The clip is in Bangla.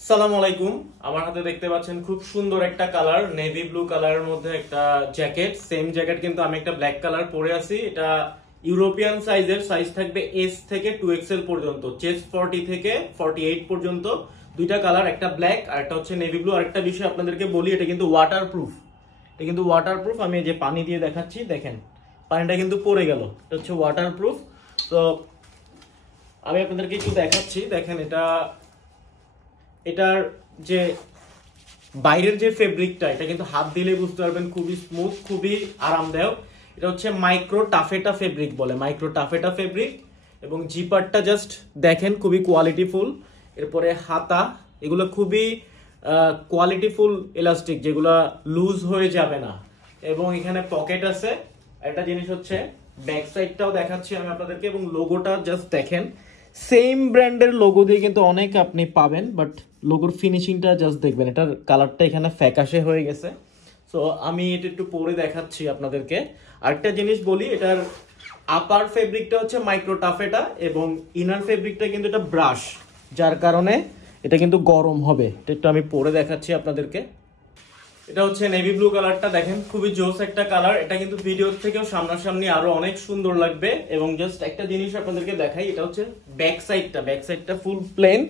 আসসালামু আলাইকুম। আমার হাতে দেখতে পাচ্ছেন খুব সুন্দর একটা কালার, নেভি ব্লু কালারের মধ্যে একটা জ্যাকেট। সেম জ্যাকেট কিন্তু আমি একটা ব্ল্যাক কালার পরে আছি। এটা ইউরোপিয়ান সাইজের, সাইজ থাকবে এস থেকে 2XL পর্যন্ত, চেস্ট 40 থেকে 48 পর্যন্ত। দুইটা কালার, একটা ব্ল্যাক আর একটা হচ্ছে নেভি ব্লু। আরেকটা বিষয় আপনাদেরকে বলি, এটা কিন্তু ওয়াটারপ্রুফ। এটা কিন্তু ওয়াটারপ্রুফ। আমি এই যে পানি দিয়ে দেখাচ্ছি, দেখেন পানিটা কিন্তু পড়ে গেল। এটা হচ্ছে ওয়াটারপ্রুফ। তো আমি আপনাদেরকে একটু দেখাচ্ছি, দেখেন এটার যে বাইরের যে ফেব্রিকটা, এটা কিন্তু হাত দিলে বুঝতে পারবেন খুবই স্মুথ, খুবই আরামদায়ক। এটা হচ্ছে মাইক্রো টাফেটা ফেব্রিক বলে, মাইক্রো টাফেটা ফেব্রিক। এবং জিপারটা জাস্ট দেখেন খুবই কোয়ালিটিফুল। এরপরে হাতা, এগুলো খুবই কোয়ালিটিফুল এলাস্টিক, যেগুলো লুজ হয়ে যাবে না। এবং এখানে পকেট আছে। একটা জিনিস হচ্ছে ব্যাক সাইডটাও দেখাচ্ছি আমি আপনাদেরকে, এবং লোগোটা জাস্ট দেখেন। সেম ব্র্যান্ডের লোগো দিয়ে কিন্তু অনেক আপনি পাবেন, বাট লোগোর ফিনিশিংটা জাস্ট দেখবেন, এটার কালারটা এখানে ফ্যাকাশে হয়ে গেছে। সো আমি এটা একটু পরে দেখাচ্ছি আপনাদেরকে। আরেকটা জিনিস বলি, এটার আপার ফেব্রিকটা হচ্ছে মাইক্রো টাফেটা, এবং ইনার ফেব্রিকটা কিন্তু এটা ব্রাশ, যার কারণে এটা কিন্তু গরম হবে। এটা একটু আমি পরে দেখাচ্ছি আপনাদেরকে। এটা হচ্ছে নেভি ব্লু কালারটা, দেখেন খুবই জোস একটা কালার। এটা কিন্তু ভিডিওর থেকেও সামনাসামনি আরো অনেক সুন্দর লাগবে। এবং জাস্ট একটা জিনিস আপনাদেরকে দেখাই, এটা হচ্ছে ব্যাক সাইডটা ফুল প্লেন।